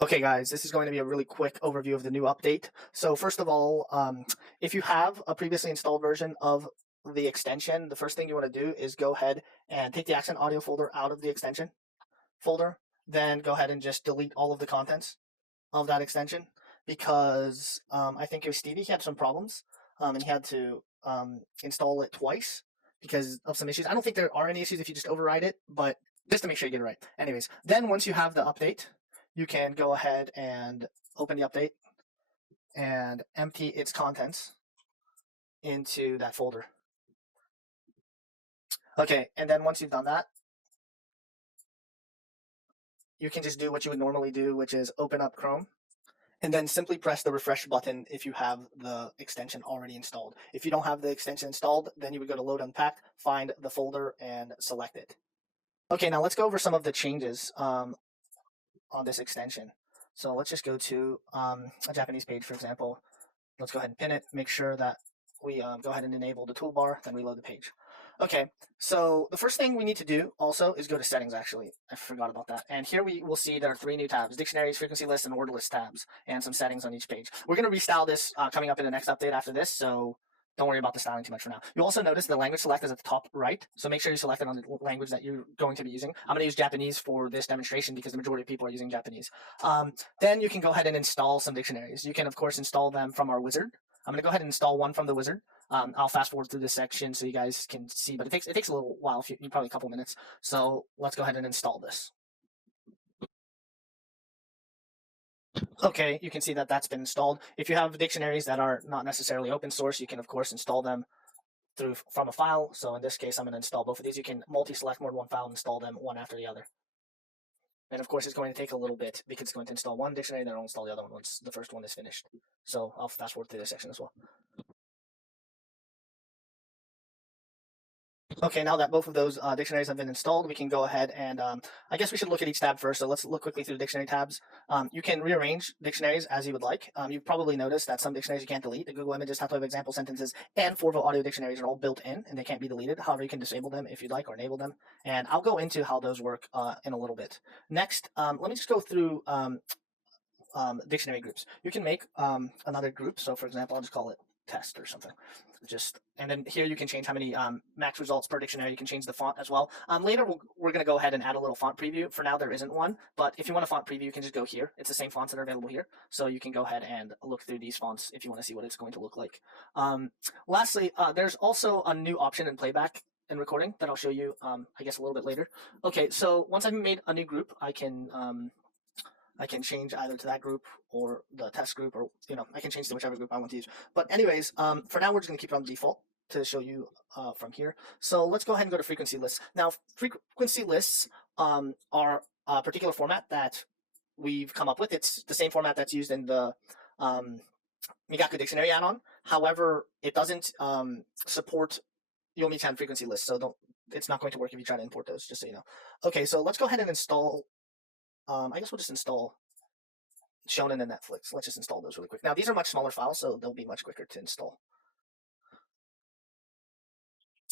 Okay guys, this is going to be a really quick overview of the new update. So first of all, if you have a previously installed version of the extension, the first thing you want to do is go ahead and take the accent audio folder out of the extension folder, then go ahead and just delete all of the contents of that extension because I think it was Stevie, he had some problems and he had to install it twice because of some issues. I don't think there are any issues if you just override it, but just to make sure you get it right. Anyways, then once you have the update, you can go ahead and open the update and empty its contents into that folder. Okay, and then once you've done that, you can just do what you would normally do, which is open up Chrome and then simply press the refresh button if you have the extension already installed. If you don't have the extension installed, then you would go to load unpacked, find the folder, and select it. Okay, now let's go over some of the changes on this extension. So let's just go to a Japanese page, for example. Let's go ahead and pin it, make sure that we go ahead and enable the toolbar, then reload the page. Okay, so the first thing we need to do also is go to settings, actually. I forgot about that. And here we will see there are 3 new tabs: dictionaries, frequency lists, and word list tabs, and some settings on each page. We're going to restyle this coming up in the next update after this, so don't worry about the styling too much for now. You'll also notice the language select is at the top right, so make sure you select it on the language that you're going to be using. I'm going to use Japanese for this demonstration because the majority of people are using Japanese. Then you can go ahead and install some dictionaries. You can, of course, install them from our wizard. I'm going to go ahead and install one from the wizard. I'll fast forward through this section so you guys can see, but it takes a little while, probably a couple minutes. So let's go ahead and install this. Okay, you can see that that's been installed. If you have dictionaries that are not necessarily open source, you can of course install them from a file. So in this case, I'm going to install both of these. You can multi-select more than one file and install them one after the other. And of course, it's going to take a little bit because it's going to install one dictionary, then I'll install the other one once the first one is finished. So I'll fast forward through this section as well. Okay, now that both of those dictionaries have been installed, we can go ahead and I guess we should look at each tab first. So let's look quickly through the dictionary tabs. You can rearrange dictionaries as you would like. You've probably noticed that some dictionaries you can't delete. The Google Images, Top Web Example Sentences, and 4-vote audio dictionaries are all built in and they can't be deleted. However, you can disable them if you'd like or enable them. And I'll go into how those work in a little bit. Next, let me just go through dictionary groups. You can make another group. So for example, I'll just call it test or something. And then here you can change how many max results per dictionary. You can change the font as well. Later we're going to go ahead and add a little font preview. For now there isn't one, but if you want a font preview, you can just go here. It's the same fonts that are available here, so you can go ahead and look through these fonts if you want to see what it's going to look like. Lastly, there's also a new option in playback and recording that I'll show you I guess a little bit later. Okay, so once I've made a new group, I can change either to that group or the test group, or I can change to whichever group I want to use. But anyways, for now we're just going to keep it on default to show you from here. So let's go ahead and go to frequency lists. Now, frequency lists are a particular format that we've come up with. It's the same format that's used in the Migaku dictionary add-on. However, it doesn't support Yomi-chan frequency lists, so it's not going to work if you try to import those, just so you know. Okay, so let's go ahead and install. I guess we'll just install Shonen and Netflix. Let's just install those really quick. Now, these are much smaller files, so they'll be much quicker to install.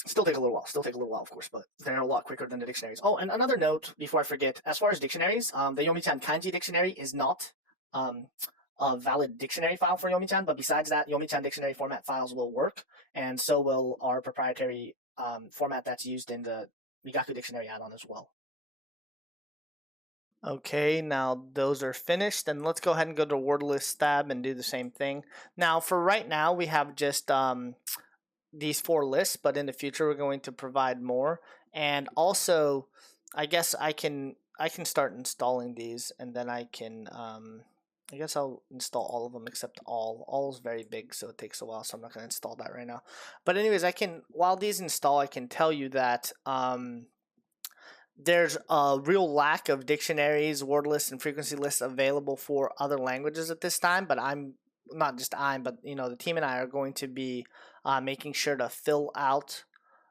Still take a little while, of course, but they're a lot quicker than the dictionaries. Oh, and another note before I forget, as far as dictionaries, the Yomi-chan kanji dictionary is not a valid dictionary file for Yomi-chan, but besides that, Yomi-chan dictionary format files will work, and so will our proprietary format that's used in the Migaku dictionary add-on as well. Okay, now those are finished, and let's go ahead and go to word list tab and do the same thing. Now, for right now, we have just these 4 lists, but in the future, we're going to provide more. And also, I guess I can start installing these, and then I can I guess I'll install all of them except all. All is very big, so it takes a while, so I'm not going to install that right now. But anyways, while these install, I can tell you that there's a real lack of dictionaries, word lists, and frequency lists available for other languages at this time, but the team and I are going to be making sure to fill out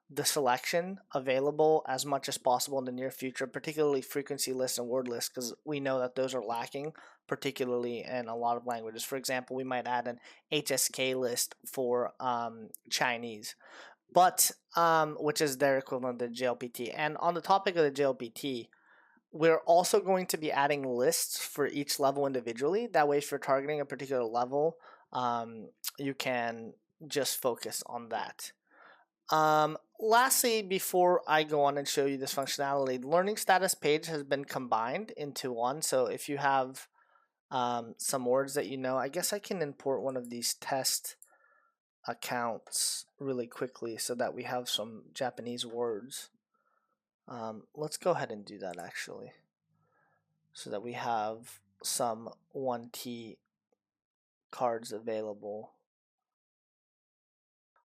the selection available as much as possible in the near future, particularly frequency lists and word lists, because we know that those are lacking, particularly in a lot of languages. For example, we might add an HSK list for Chinese, but which is their equivalent to JLPT. And on the topic of the JLPT, we're also going to be adding lists for each level individually. That way, if you're targeting a particular level, you can just focus on that. Lastly, before I go on and show you this functionality, the learning status page has been combined into one. So if you have some words that you know, I guess I can import one of these test accounts really quickly so that we have some Japanese words. Let's go ahead and do that actually, so that we have some 1T cards available.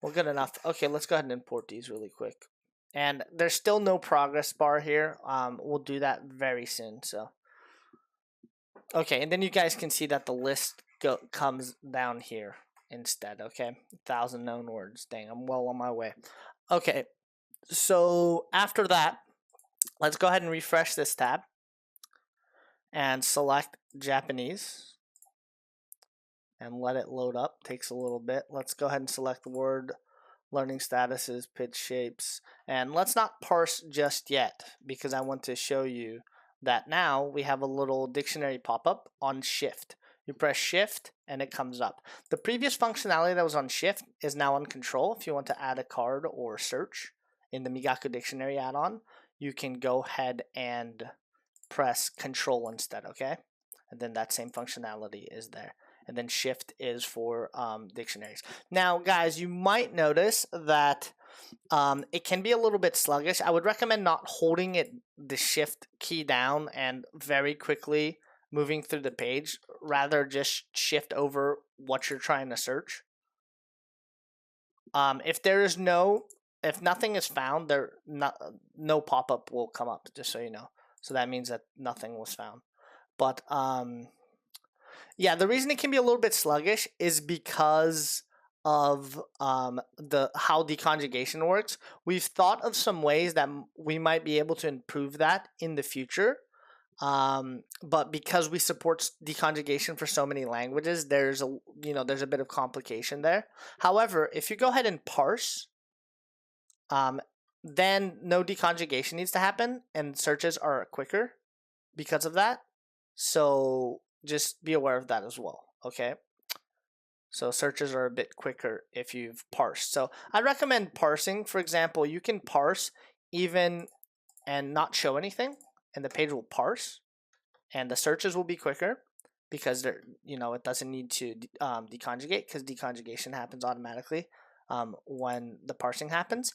Well, good enough. Okay, let's go ahead and import these really quick. And there's still no progress bar here. We'll do that very soon. So, okay, and then you guys can see that the list comes down here instead. Okay, 1,000 known words. Dang, I'm well on my way. Okay, so after that, let's go ahead and refresh this tab and select Japanese and let it load up. Takes a little bit. Let's go ahead and select the word, learning statuses, pitch shapes, and let's not parse just yet because I want to show you that now we have a little dictionary pop-up on shift. You press shift and it comes up. The previous functionality that was on shift is now on control. If you want to add a card or search in the Migaku dictionary add-on, you can go ahead and press control instead, okay? And then that same functionality is there. And then shift is for dictionaries. Now, guys, you might notice that it can be a little bit sluggish. I would recommend not holding the shift key down and very quickly moving through the page. Rather, just shift over what you're trying to search. If nothing is found, no pop-up will come up, just so you know. So that means that nothing was found. But yeah, the reason it can be a little bit sluggish is because of how deconjugation works. We've thought of some ways that we might be able to improve that in the future. But because we support deconjugation for so many languages, there's a bit of complication there. However, if you go ahead and parse, then no deconjugation needs to happen, and searches are quicker because of that. So just be aware of that as well, okay? So searches are a bit quicker if you've parsed. So I recommend parsing. For example, you can parse even and not show anything, and the page will parse, and the searches will be quicker because it doesn't need to deconjugate, because deconjugation happens automatically when the parsing happens.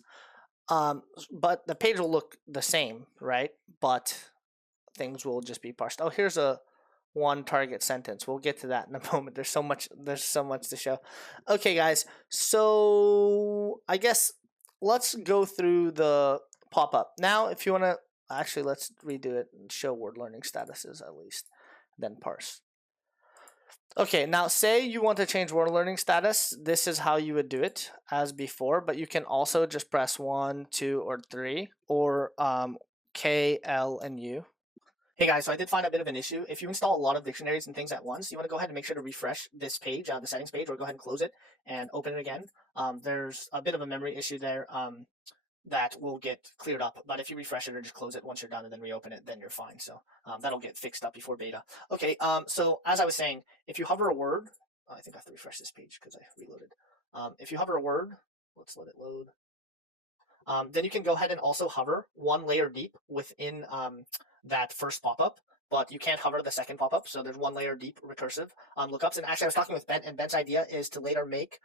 But the page will look the same, right? But things will just be parsed. Oh, here's a one target sentence. We'll get to that in a moment. There's so much to show. Okay, guys. So I guess let's go through the pop-up. Now, if you want to, actually, let's redo it and show word learning statuses at least, then parse. Okay, now say you want to change word learning status. This is how you would do it as before, but you can also just press 1, 2, or 3, or K, L, and U. Hey guys, so I did find a bit of an issue. If you install a lot of dictionaries and things at once, you want to go ahead and make sure to refresh this page, the settings page, or go ahead and close it and open it again. There's a bit of a memory issue there that will get cleared up, but if you refresh it or just close it once you're done and then reopen it, then you're fine. So that'll get fixed up before beta. Okay, so as I was saying, if you hover a word, I think I have to refresh this page because I reloaded. If you hover a word, let's let it load. Then you can go ahead and also hover one layer deep within that first pop-up, but you can't hover the second pop-up, so there's one layer deep recursive lookups. And actually, I was talking with Ben, and Ben's idea is to later make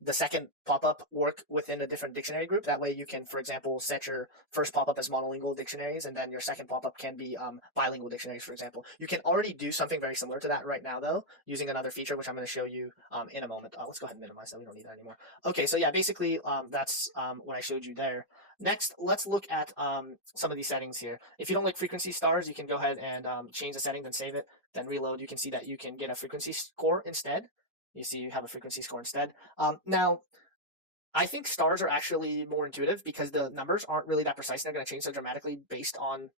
the second pop-up work within a different dictionary group. That way you can, for example, set your first pop-up as monolingual dictionaries, and then your second pop-up can be bilingual dictionaries, for example. You can already do something very similar to that right now, though, using another feature, which I'm going to show you in a moment. Let's go ahead and minimize that. We don't need that anymore. Okay, so yeah, basically that's what I showed you there. Next, let's look at some of these settings here. If you don't like frequency stars, you can go ahead and change the setting, then save it, then reload. You can see that you can get a frequency score instead. You see you have a frequency score instead. Now, I think stars are actually more intuitive because the numbers aren't really that precise. They're going to change so dramatically based on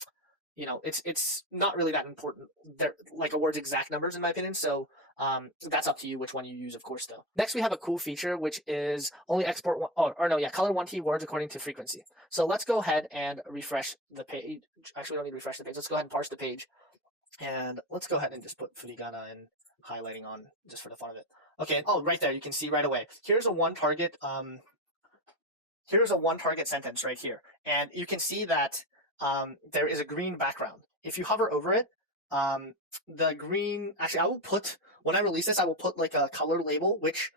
it's not really that important. They're like a word's exact numbers in my opinion. So that's up to you which one you use, of course, though. Next, we have a cool feature, which is only export one, or no, yeah, color 1T words according to frequency. So let's go ahead and refresh the page. Actually, we don't need to refresh the page. Let's go ahead and parse the page. And let's go ahead and just put furigana and highlighting on just for the fun of it. Okay, oh, right there, you can see right away. Here's a one target sentence right here. And you can see that there is a green background. If you hover over it, the green, actually I will put, when I release this, I will put like a color label, which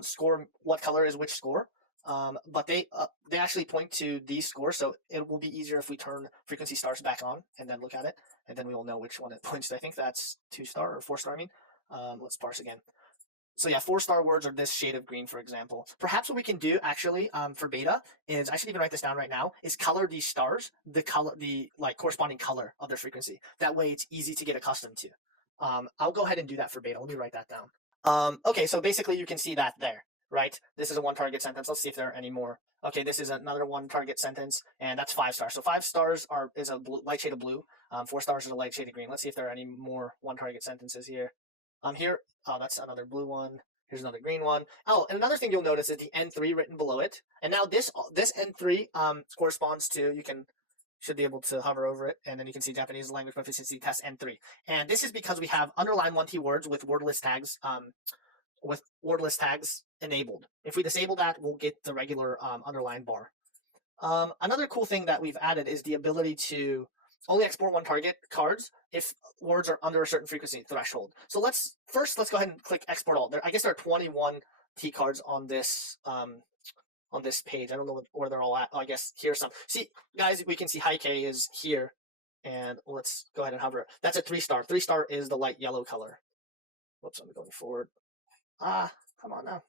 score, what color is which score. But they actually point to these scores, so it will be easier if we turn frequency stars back on and then look at it, and then we will know which one it points to. I think that's 2-star or 4-star, I mean. Let's parse again. So yeah, 4-star words are this shade of green, for example. Perhaps what we can do actually for beta is, I should even write this down right now, is color these stars the like corresponding color of their frequency. That way it's easy to get accustomed to. I'll go ahead and do that for beta. Let me write that down. Okay, so basically you can see that there, right? This is a one target sentence. Let's see if there are any more. Okay, this is another one target sentence, and that's 5 stars. So 5 stars is a light shade of blue. 4 stars is a light shade of green. Let's see if there are any more one target sentences here. Here, oh, that's another blue one. Here's another green one. Oh, and another thing you'll notice is the N3 written below it. And now this N3 corresponds to, should be able to hover over it, and then you can see Japanese language proficiency test N3. And this is because we have underlined 1T words with wordless tags enabled. If we disable that, we'll get the regular underlined bar. Another cool thing that we've added is the ability to only export one target cards if words are under a certain frequency threshold. So let's go ahead and click export all. I guess there are 21 T cards on this page. I don't know where they're all at. Oh, I guess here's some. See, guys, we can see Heike is here, and let's go ahead and hover. That's a 3-star. 3-star is the light yellow color. Whoops, I'm going forward. Come on now.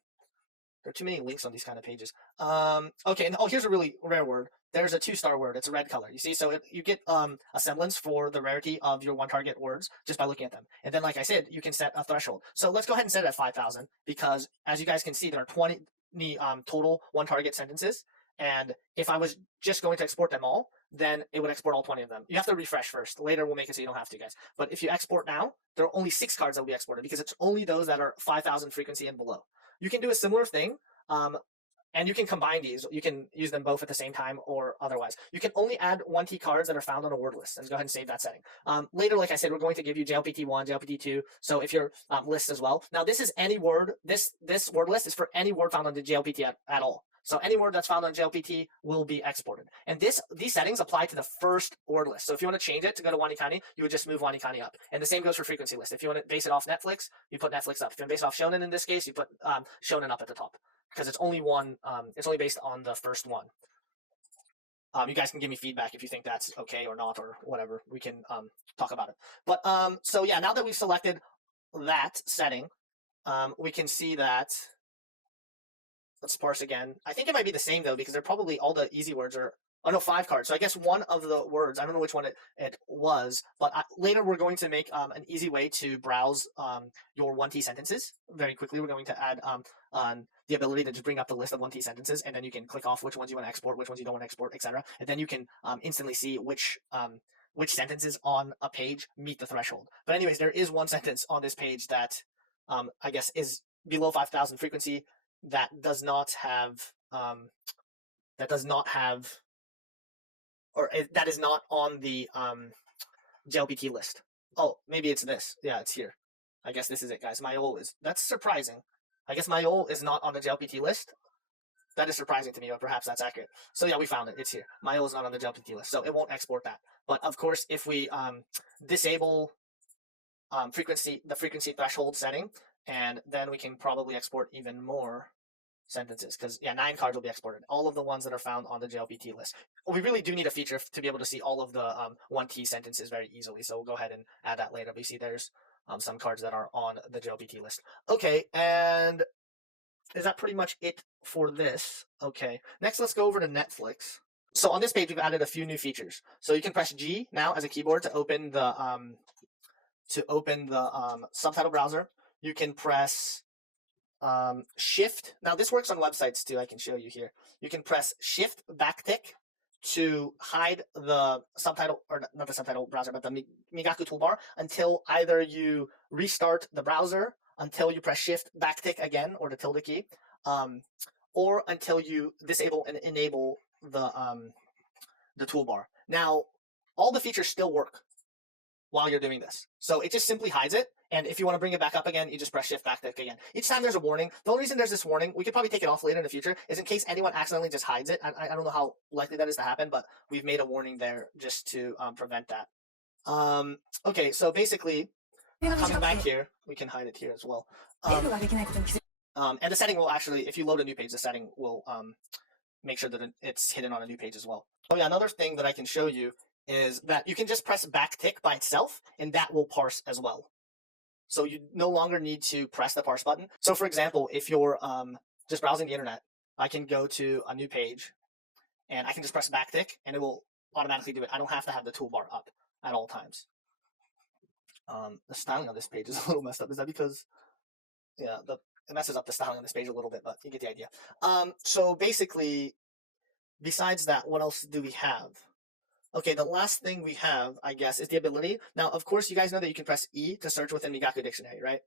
There are too many links on these kind of pages. Okay, and here's a really rare word. There's a 2-star word. It's a red color. You see, so you get a semblance for the rarity of your one target words just by looking at them. And then, like I said, you can set a threshold. So let's go ahead and set it at 5,000 because, as you guys can see, there are 20 total one target sentences. And if I was just going to export them all, then it would export all 20 of them. You have to refresh first. Later, we'll make it so you don't have to, guys. But if you export now, there are only 6 cards that will be exported because it's only those that are 5,000 frequency and below. You can do a similar thing, and you can combine these. You can use them both at the same time or otherwise. You can only add 1T cards that are found on a word list. Let's go ahead and save that setting. Later, like I said, we're going to give you JLPT1, JLPT2, so if your list as well. Now, this is any word. This word list is for any word found on the JLPT at all. So any word that's found on JLPT will be exported. And these settings apply to the first word list. So if you want to change it to go to Wanikani, you would just move Wanikani up. And the same goes for frequency list. If you want to base it off Netflix, you put Netflix up. If you want to base it off Shonen in this case, you put Shonen up at the top. Because it's only one, it's only based on the first one. You guys can give me feedback if you think that's okay or not or whatever. We can talk about it. But so yeah, now that we've selected that setting, we can see that. Let's parse again. I think it might be the same though, because they're probably all the easy words are. Oh no, 5 cards. So I guess one of the words, I don't know which one it was, but later we're going to make an easy way to browse your 1T sentences. Very quickly, we're going to add the ability to just bring up the list of 1T sentences, and then you can click off which ones you want to export, which ones you don't want to export, etc. And then you can instantly see which sentences on a page meet the threshold. But anyways, there is one sentence on this page that I guess is below 5,000 frequency that does not have or that is not on the JLPT list. Oh, maybe it's this. Yeah, it's here. I guess this is it, guys. That's surprising. I guess Mayol is not on the JLPT list. That is surprising to me, but perhaps that's accurate. So yeah, we found it. It's here. Mayol is not on the JLPT list, so it won't export that. But of course, if we disable the frequency threshold setting, and then we can probably export even more sentences, because yeah, 9 cards will be exported. All of the ones that are found on the JLPT list. We really do need a feature to be able to see all of the 1T sentences very easily, so we'll go ahead and add that later. But you see there's some cards that are on the JLPT list. Okay, and is that pretty much it for this? Okay, next let's go over to Netflix. So on this page, we've added a few new features. So you can press G now as a keyboard to open the subtitle browser. You can press Shift. Now this works on websites too. I can show you here. You can press Shift backtick to hide the subtitle, or not the subtitle browser, but the Migaku toolbar until either you restart the browser, until you press shift backtick again, or the tilde key, or until you disable and enable the toolbar. Now, all the features still work while you're doing this. So it just simply hides it. And if you want to bring it back up again, you just press shift backtick again. Each time there's a warning. The only reason there's this warning, we could probably take it off later in the future, is in case anyone accidentally just hides it. I don't know how likely that is to happen, but we've made a warning there just to prevent that. Okay, so basically, coming back here, we can hide it here as well. And the setting will actually, if you load a new page, the setting will make sure that it's hidden on a new page as well. Oh yeah, another thing that I can show you is that you can just press backtick by itself, and that will parse as well. So you no longer need to press the parse button. So for example, if you're just browsing the internet, I can go to a new page, and I can just press backtick, and it will automatically do it. I don't have to have the toolbar up at all times. The styling on this page is a little messed up. Is that because, yeah, it messes up the styling on this page a little bit, but you get the idea. So basically, besides that, what else do we have? Okay, the last thing we have, I guess, is the ability. Now, of course, you guys know that you can press E to search within Migaku Dictionary, right?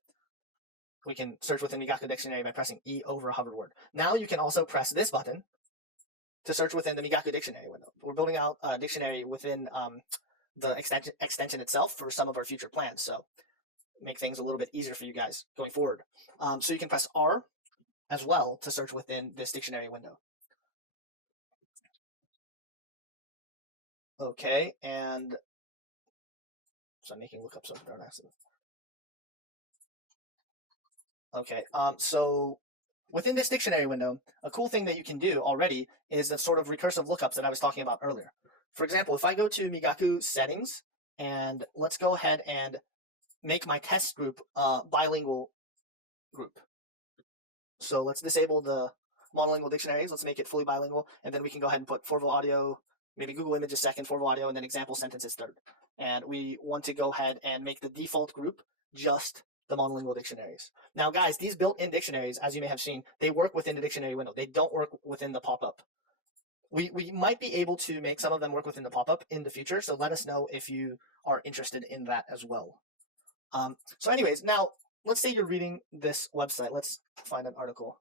We can search within Migaku Dictionary by pressing E over a hovered word. Now you can also press this button to search within the Migaku Dictionary window. We're building out a dictionary within the extension itself for some of our future plans, so make things a little bit easier for you guys going forward. So you can press R as well to search within this dictionary window. Okay, and so I'm making lookups over there on accident. Okay, so within this dictionary window, a cool thing that you can do already is the sort of recursive lookups that I was talking about earlier. For example, if I go to Migaku settings, and let's go ahead and make my test group bilingual group. So let's disable the monolingual dictionaries. Let's make it fully bilingual, and then we can go ahead and put Forvo audio, maybe Google Images second, Forvo audio, and then example sentences third. And we want to go ahead and make the default group just the monolingual dictionaries. Now, guys, these built-in dictionaries, as you may have seen, they work within the dictionary window. They don't work within the pop-up. We might be able to make some of them work within the pop-up in the future, so let us know if you are interested in that as well. So anyways, now, let's say you're reading this website. Let's find an article.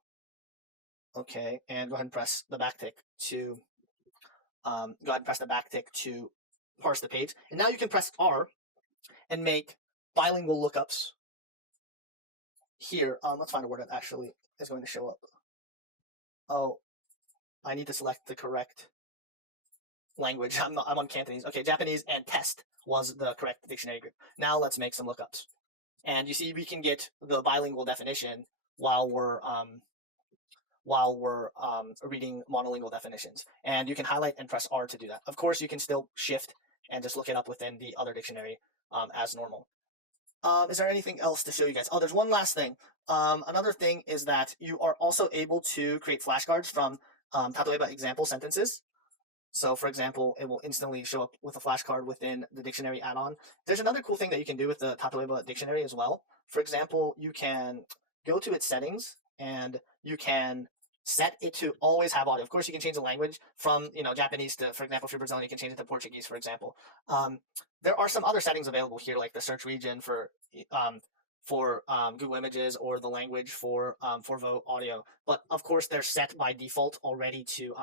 Okay, and go ahead and press the backtick to parse the page. And now you can press R and make bilingual lookups here. Let's find a word that actually is going to show up. Oh, I need to select the correct language. I'm on Cantonese. Okay, Japanese and test was the correct dictionary group. Now let's make some lookups. And you see we can get the bilingual definition while we're reading monolingual definitions. And you can highlight and press R to do that. Of course, you can still shift and just look it up within the other dictionary as normal. Is there anything else to show you guys? Oh, there's one last thing. Another thing is that you are also able to create flashcards from Tatoeba example sentences. So, for example, it will instantly show up with a flashcard within the dictionary add-on. There's another cool thing that you can do with the Tatoeba dictionary as well. For example, you can go to its settings, and you can set it to always have audio. Of course, you can change the language from Japanese to, for example, if you're Brazilian, you can change it to Portuguese, for example. There are some other settings available here, like the search region for Google Images, or the language for Forvo audio. But of course, they're set by default already to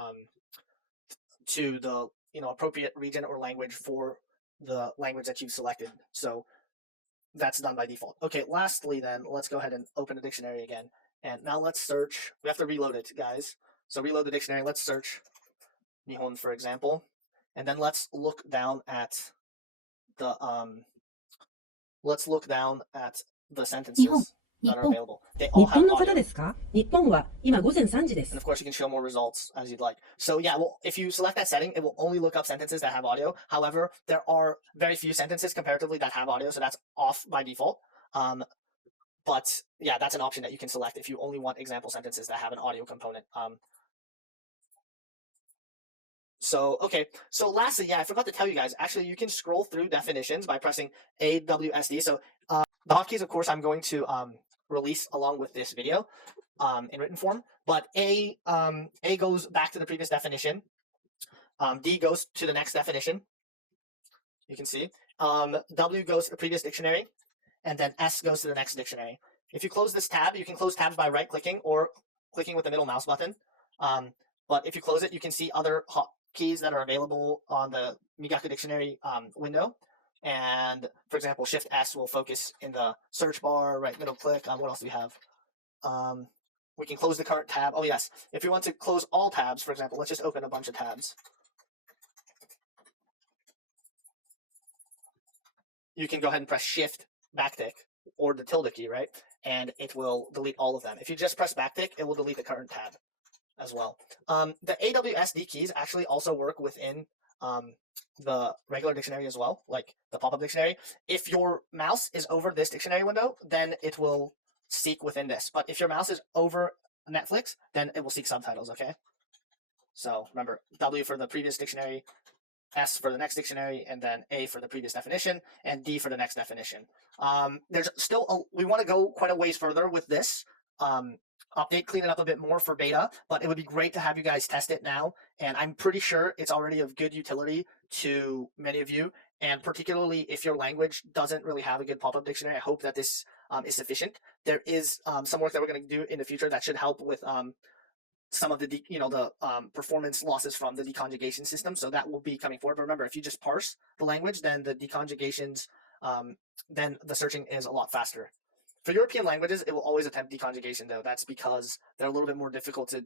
the appropriate region or language for the language that you've selected. So that's done by default. Okay, lastly then, let's go ahead and open the dictionary again. And now let's search. We have to reload it, guys. So reload the dictionary. Let's search Nihon, for example. And then let's look down at the sentences that are available. They all have audio. And of course, you can show more results as you'd like. So yeah, well, if you select that setting, it will only look up sentences that have audio. However, there are very few sentences comparatively that have audio, so that's off by default. But yeah, that's an option that you can select if you only want example sentences that have an audio component. So lastly, yeah, I forgot to tell you guys, actually, you can scroll through definitions by pressing AWSD. So the hotkeys, of course, I'm going to release along with this video in written form. But A goes back to the previous definition. D goes to the next definition. You can see. W goes to the previous dictionary, and then S goes to the next dictionary. If you close this tab, you can close tabs by right-clicking or clicking with the middle mouse button. But if you close it, you can see other hotkeys that are available on the Migaku dictionary window. And for example, Shift S will focus in the search bar, right middle click. What else do we have? We can close the current tab. Oh yes, if you want to close all tabs, for example, let's just open a bunch of tabs. You can go ahead and press Shift backtick or the tilde key, right? And it will delete all of them. If you just press backtick, it will delete the current tab as well. The AWSD keys actually also work within the regular dictionary as well, like the pop-up dictionary. If your mouse is over this dictionary window, then it will seek within this. But if your mouse is over Netflix, then it will seek subtitles, okay? So remember, W for the previous dictionary, S for the next dictionary, and then A for the previous definition, and D for the next definition. There's still we want to go quite a ways further with this update, clean it up a bit more for beta, but it would be great to have you guys test it now, and I'm pretty sure it's already of good utility to many of you, and particularly if your language doesn't really have a good pop-up dictionary, I hope that this is sufficient. There is some work that we're going to do in the future that should help with some of the performance losses from the deconjugation system, so that will be coming forward. But remember, if you just parse the language, then the deconjugations, then the searching is a lot faster. For European languages, it will always attempt deconjugation, though. That's because they're a little bit more difficult to,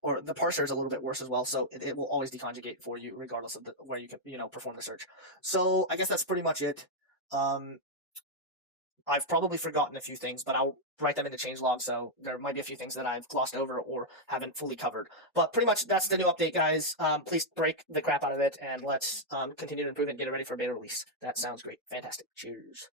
or the parser is a little bit worse as well, so it will always deconjugate for you, regardless of where you can, perform the search. So I guess that's pretty much it. I've probably forgotten a few things, but I'll write them in the changelog, so there might be a few things that I've glossed over or haven't fully covered. But pretty much that's the new update, guys. Please break the crap out of it, and let's continue to improve it and get it ready for beta release. That sounds great. Fantastic. Cheers.